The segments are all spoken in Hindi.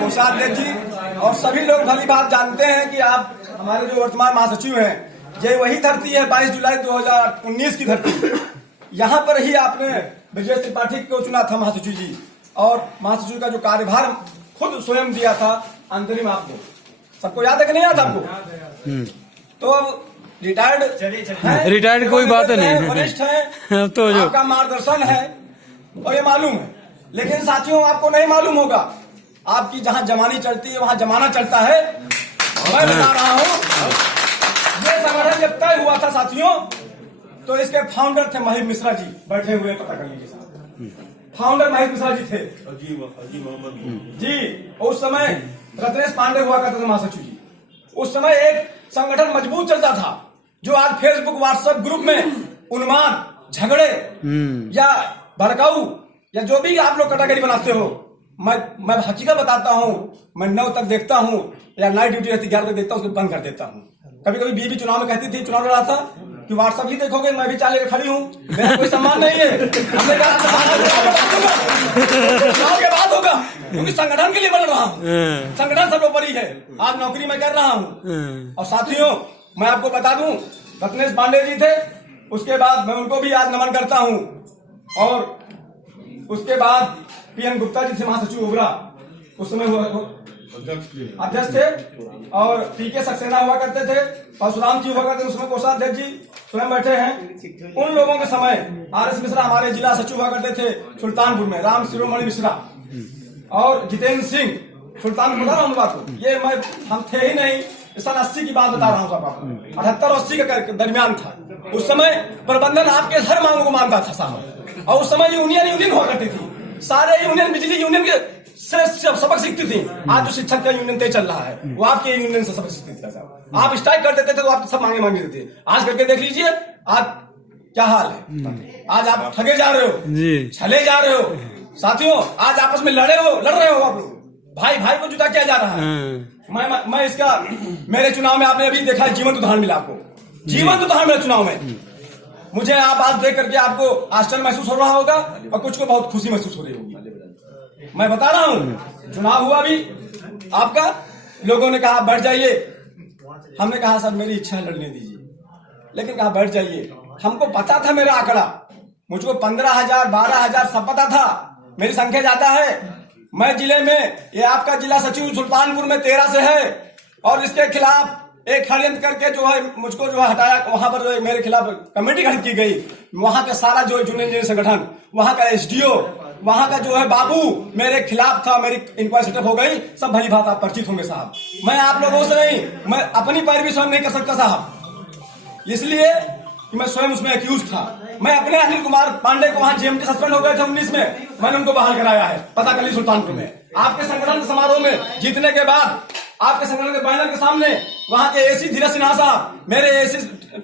कोषाध्यक्ष जी और सभी लोग भली बात जानते हैं कि आप हमारे जो वर्तमान महासचिव हैं, ये वही धरती है 22 जुलाई 2019 की धरती। यहाँ पर ही आपने विजय त्रिपाठी को चुना था महासचिव जी, और महासचिव का जो कार्यभार खुद स्वयं दिया था अंतरिम आपको। सबको याद है कि नहीं याद आपको? तो अब रिटायर्ड कोई बात नहीं, वरिष्ठ है तो जो आपका मार्गदर्शन है और ये मालूम है। लेकिन साथियों, आपको नहीं मालूम होगा, आपकी जहां जमानी चलती है वहां जमाना चलता है। मैं बता रहा हूं, ये संगठन जब तय हुआ था साथियों, तो इसके फाउंडर थे महीप मिश्रा जी, बैठे हुए, पता कर लीजिए साहब। फाउंडर महीप मिश्रा जी थे जी। उस समय रत्नेश पांडे हुआ करते थे महासचिव जी। उस समय एक संगठन मजबूत चलता था, जो आज फेसबुक व्हाट्सएप ग्रुप में उन्माद, झगड़े या भड़काऊ या जो भी आप लोग कैटेगरी बनाते हो, मैं हकीकत बताता हूँ। मैं 9 तक देखता हूँ या नाइट ड्यूटी रहती 11 तक देखता हूँ, उसको बंद कर देता हूँ। कभी कभी बीबी चुनाव में कहती थी, चुनाव लड़ा था कि व्हाट्सएप ही देखोगे, मैं भी चाले खड़ी हूँ, मेरा कोई सम्मान नहीं है। हमने कहा चुनाव के बाद होगा, क्योंकि संगठन के लिए बन रहा हूँ, संगठन सर्वोपरि है। आज नौकरी मैं कर रहा हूँ। और साथियों, मैं आपको बता दूं, रत्नेश पांडे जी थे, उसके बाद मैं उनको भी आज नमन करता हूं। और उसके बाद पीएन गुप्ता जी थे महासचिव उबरा, उस समय अध्यक्ष थे, और पीके सक्सेना हुआ करते थे, परशुराम जी हुआ करते थे, उसमें कोषाध्यक्ष जी स्वयं बैठे हैं। उन लोगों के समय आरएस मिश्रा हमारे जिला सचिव हुआ करते थे सुल्तानपुर में, राम शिरोमणि मिश्रा और जितेंद्र सिंह सुल्तानपुर। बता रहा हूँ बात को, ये हम थे ही नहीं, सन 80 की बात बता रहा हूँ आपको। 78 और 80 के दरमियान था। उस समय प्रबंधन आपके हर मांगों को मानता था साहब। और उस समय यूनियन हुआ करती थी, सारे यूनियन बिजली यूनियन के से सबक सीखती थी। आज जो शिक्षक का यूनियन तय चल रहा है, वो आपके यूनियन से सबक सीखती थी साहब। आप स्ट्राइक कर देते थे तो आप सब मांगे देते थे। आज करके देख लीजिए आज क्या हाल है। आज आप ठगे जा रहे हो, छले जा रहे हो साथियों। आज आपस में लड़ रहे हो आप लोग, भाई भाई को जुदा किया जा रहा है। मैं इसका मेरे चुनाव में आपने अभी देखा, जीवंत उदाहरण मिला आपको, जीवंत उदाहरण मिला चुनाव में। मुझे आप आज देख करके आपको आश्चर्य महसूस हो रहा होगा और कुछ को बहुत खुशी महसूस हो रही होगी। मैं बता रहा हूं, चुनाव हुआ भी आपका, लोगों ने कहा बैठ जाइए। हमने कहा सर मेरी इच्छा है, लड़ने दीजिए, लेकिन कहा बैठ जाइए। हमको पता था मेरा आंकड़ा, मुझको 15,000 12,000 सब पता था, मेरी संख्या ज्यादा है। मैं जिले में, ये आपका जिला सचिव सुल्तानपुर में 13 से है, और इसके खिलाफ एक षड्यंत्र करके जो है मुझको जो है हटाया। वहां पर मेरे खिलाफ कमेटी गठित की गई, वहां का सारा जो यूनियन संगठन, वहां का एसडीओ, वहां का जो है बाबू मेरे खिलाफ था। मेरी इंक्वायरी सेटअप हो गई, सब भली बात आप परिचित होंगे साहब। मैं आप लोगों से नहीं, मैं अपनी पैरवी स्वयं नहीं कर सकता साहब, इसलिए कि मैं स्वयं उसमें एक्यूज था। मैं अपने अनिल कुमार पांडे को वहां जेएमटी सस्पेंड हो गए थे 19 में, मैंने उनको बहाल कराया है, पता कर ली सुल्तानपुर में। आपके संगठन के समारोह में जीतने के बाद आपके संगठन के बैनर के सामने वहां के एसी धीरज सिन्हा साहब, मेरे एसी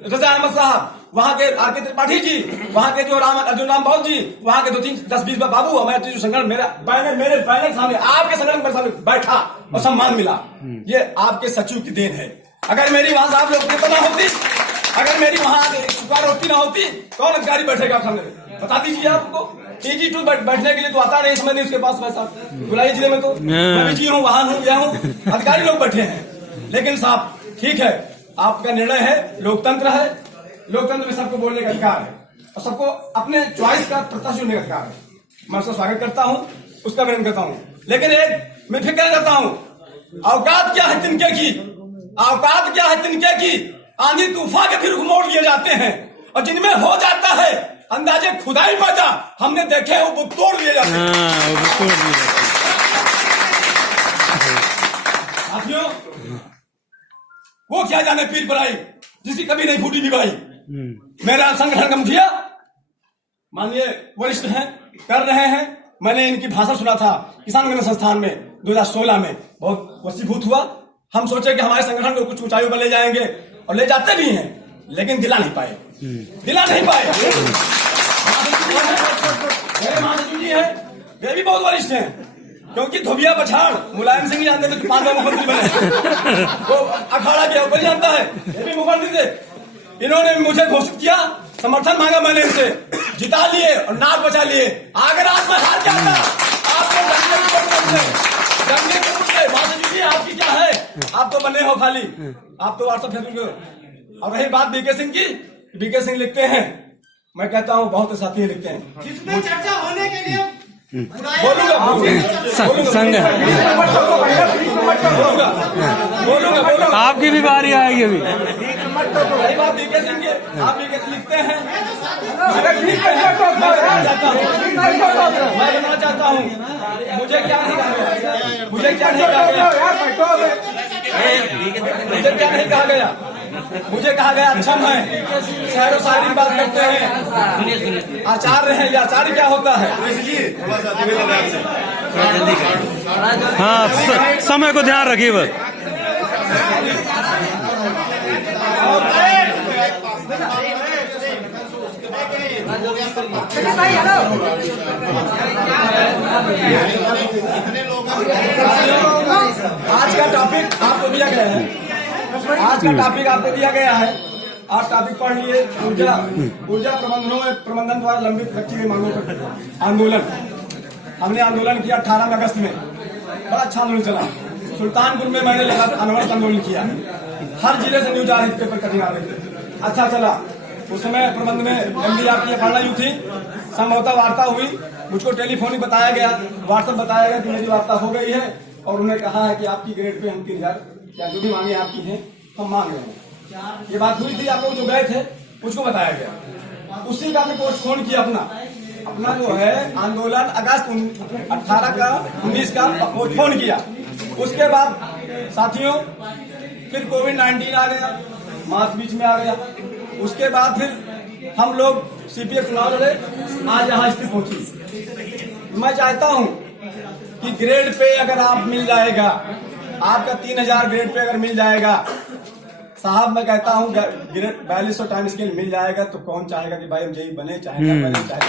रजा अहमद साहब, वहां के आरके त्रिपाठी जी, वहां के जो अर्जुन राम बाबू जी, वहां के 2-3-10-20 बाबू, हमारे जो संगठन मेरे बैनर सामने, आपके संगठन के सामने बैठा और सम्मान मिला। ये आपके सचिव की देन है। अगर मेरी वहां साहब लोकप्रियता ना होती, अगर मेरी वहां स्वीकार होती ना होती, कौन अधिकारी बैठेगा आप सामने? बता दीजिए आपको। TG2 बैठने के लिए तो आता नहीं, समझ नहीं उसके पास पैसा। गुलाई जिले में तो मैं भी जी हूँ, वहां हूँ, गया हूँ, अधिकारी लोग बैठे हैं। लेकिन साहब ठीक है, आपका निर्णय है, लोकतंत्र है, लोकतंत्र में सबको बोलने का अधिकार है और सबको अपने चॉइस का प्रत्याशी होने का अधिकार है। मैं उसका स्वागत करता हूँ, उसका विरोध करता हूँ। लेकिन एक मैं फिक्र करता हूँ, औकात क्या है तिनके की, औकात क्या है तिनके की। आंधी तूफान के फिर मोड़ लिए जाते हैं, और जिनमें हो जाता है अंदाजे खुदाई पैदा, हमने देखे हैं वो तोड़ दिए जाते हैं। साथियों, वो क्या जाने पीर पराई जिसकी कभी नहीं फूटी भी भाई। मेरा संगठन का मुखिया माननीय वरिष्ठ हैं, कर रहे हैं। मैंने इनकी भाषण सुना था किसान गण संस्थान में 2016 में, बहुत वसीभूत हुआ। हम सोचे कि हमारे संगठन को कुछ ऊंचाइयों पर ले जाएंगे, और ले जाते भी हैं, लेकिन दिला नहीं पाए, दिला नहीं पाए। मेरे महासचिव जी भी हैं, वे भी बहुत वरिष्ठ हैं, क्योंकि धोबिया पछाड़ मुलायम सिंह जानते थे 5 बार मुख्यमंत्री बने, वो अखाड़ा किया कोई जानता है, ये भी मुख्यमंत्री थे। इन्होंने मुझे घोषित किया, समर्थन मांगा मैंने इनसे, जिता लिए और नाक बचा लिए। अगर आज मैं हार जाता आपको आपकी क्या है, आप तो बने हो खाली, आप तो व्हाट्सएप फेसबुक। और रही बात बीके सिंह की, बीके सिंह लिखते हैं, मैं कहता हूँ बहुत साथी लिखते हैं, जिसमें चर्चा होने के लिए बोलूंगा आपकी भी बारी आएगी अभी। रही बात बीके सिंह की, आप बीके सिंह लिखते हैं, मैं कहना चाहता हूँ, मुझे क्या नहीं कहा गया, मुझे क्या नहीं कहा गया, मुझे क्या नहीं कहा गया, मुझे कहा गया अक्षम है, शहरों शायरी बात करते हैं, आचार्य हैं, या आचार्य क्या होता है। हाँ, समय को ध्यान रखिए बस। आज का टॉपिक आपको दिया गया है, आज का टॉपिक आपको दिया गया है, आज टॉपिक पढ़ लिए, ऊर्जा प्रबंधन द्वारा लंबित रखी गई मांगों पर आंदोलन। हमने आंदोलन किया 18 अगस्त में, बड़ा अच्छा आंदोलन चला। सुल्तानपुर में मैंने अनवर्स आंदोलन किया, हर जिले से न्यूज आ रही थी, पेपर कटिंग आ रही थी, अच्छा चला। उस समय प्रबंध में MDR की अपर्णा यू थी, संभवतः वार्ता हुई, मुझको टेलीफोनिक बताया गया, व्हाट्सएप बताया गया कि मेरी वार्ता हो गई है और उन्हें कहा है कि आपकी ग्रेड पे हम 3000 या जो भी मांगे आपकी हैं हम मांग रहे हैं। ये बात हुई थी, आप लोग जो गए थे मुझको बताया गया, उसी का हमने पोस्टपोन किया अपना जो है आंदोलन अगस्त 18 का 19 का पोस्टपोन किया। उसके बाद साथियों फिर कोविड-19 आ गया, मार्च बीच में आ गया, उसके बाद फिर हम लोग CPF चुनाव लड़े, आज यहाँ स्थिति पहुंची। मैं चाहता हूँ कि ग्रेड पे अगर आप मिल जाएगा, आपका 3000 ग्रेड पे अगर मिल जाएगा साहब, मैं कहता हूँ 4200 टाइम स्केल मिल जाएगा तो कौन चाहेगा कि भाई हम जेई बने, चाहे ना बने, चाहे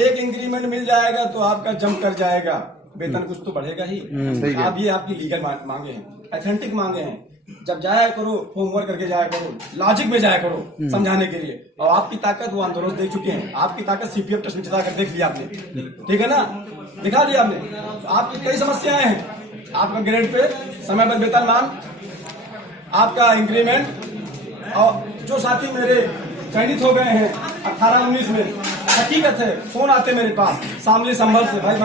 एक इंक्रीमेंट मिल जाएगा तो आपका जंप कर जाएगा, वेतन कुछ तो बढ़ेगा ही। आप ये आपकी लीगल मांगे हैं, ऑथेंटिक मांगे हैं, जब जाया करो होमवर्क करके जाया करो, लॉजिक में जाया करो समझाने के लिए। और आपकी ताकत वो आंदोलन देख चुके हैं, आपकी ताकत CPF टेस्ट में चला कर देख लिया आपने, ठीक है ना, दिखा दिया आपने। आपकी कई समस्याएं हैं, आपका ग्रेड पे समय पर वेतनमान, आपका इंक्रीमेंट, और जो साथी मेरे चयनित हो गए हैं 18-19 में, हकीकत है फोन आते मेरे पास शामली संभल से, भाई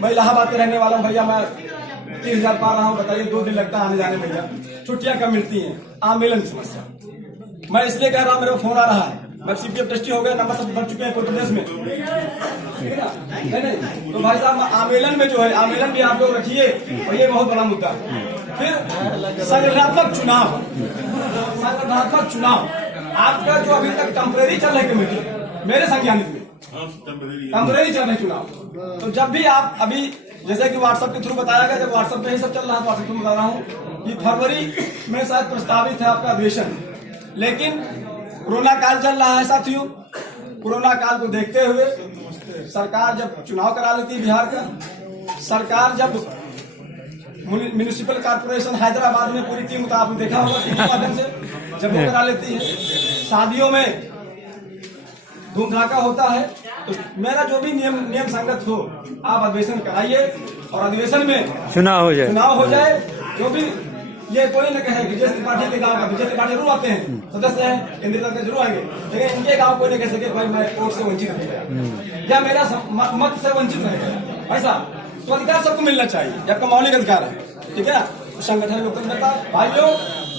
मैं इलाहाबाद के रहने वाला हूँ भैया, मैं 30,000 पा रहा हूँ, बताइए 2 दिन लगता है आने जाने में भैया, छुट्टियां कम मिलती हैं, आंदोलन की समस्या। मैं इसलिए कह रहा हूँ, मेरे को फोन आ रहा है, मैं CPF टेस्टी हो गया, नंबर सब बढ़ चुके हैं पूरे प्रदेश में, नहीं तो भाई साहब आंदोलन में जो है, आंदोलन भी आप लोग रखिए, और ये बहुत बड़ा मुद्दा। फिर संगठनात्मक चुनाव आपका जो अभी तक टेम्परेरी चल रही कमेटी, मेरे संज्ञानित में टेम्परेरी चल रहे चुनाव, तो जब भी आप अभी जैसे कि व्हाट्सएप के थ्रू बताया गया, जब व्हाट्सएप पे ही सब चल रहा है, व्हाट्सएप में बता रहा हूँ कि फरवरी में शायद प्रस्तावित है आपका अधिवेशन, लेकिन कोरोना काल चल रहा है साथियों। कोरोना काल को देखते हुए सरकार जब चुनाव करा लेती है बिहार का, सरकार जब म्यूनिसिपल कॉर्पोरेशन हैदराबाद में पूरी टीम का आपने देखा होगा टीम के माध्यम से, जब वो करा लेती है, शादियों में धूम धड़ाका होता है, तो मेरा जो भी नियम संगत हो, आप अधिवेशन कराइए और अधिवेशन में चुनाव हो जाए। जो भी ये कोई न कहे विजय त्रिपाठी के गांव का, विजय त्रिपाठी जरूर आते हैं, सदस्य हैं केंद्रीय तक जरूर आएंगे, लेकिन इनके गांव कोई न कह सके भाई मैं वोट से वंचित रह गया या मेरा मत से वंचित रह गया। ऐसा तो अधिकार सबको मिलना चाहिए, आपका मौलिक अधिकार है, ठीक है। संगठन लोकतंत्र भाइयों,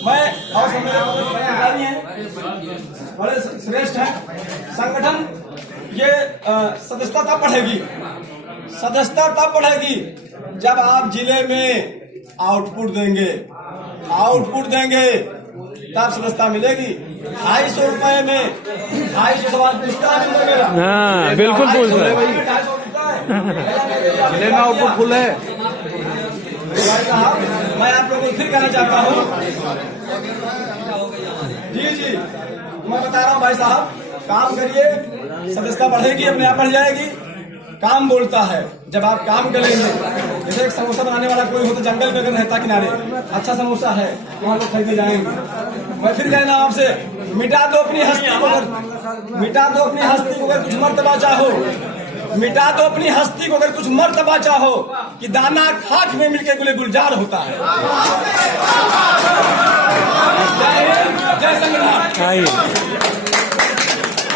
मैं और अधिकारी हैं, बड़े श्रेष्ठ हैं, संगठन ये सदस्यता तब बढ़ेगी जब आप जिले में आउटपुट देंगे तब सदस्यता मिलेगी। 250 रुपए में 250 सवाल पूछता है मेरा, हाँ बिल्कुल पूछ रहे जिले में आउटपुट फुल है। भाई साहब मैं आप लोगों को फिर कहना चाहता हूँ, जी मैं बता रहा हूँ भाई साहब, काम करिए, सदस्यता बढ़ेगी, अपने आप बढ़ जाएगी। काम बोलता है, जब आप काम करेंगे। जैसे एक समोसा बनाने वाला कोई हो तो जंगल में अगर रहता किनारे, अच्छा समोसा है, वहाँ लोग खरीदने जाएंगे। मैं फिर कहना आपसे, मिटा दो अपनी हस्ती को, मिटा दो अपनी हस्ती को अगर कुछ मर्तबा चाहो, मिटा दो अपनी हस्ती को अगर कुछ मर्तबा चाहो, कि दाना खाक में मिलके गुले गुलजार होता है। जय हिंद, जय संविधान।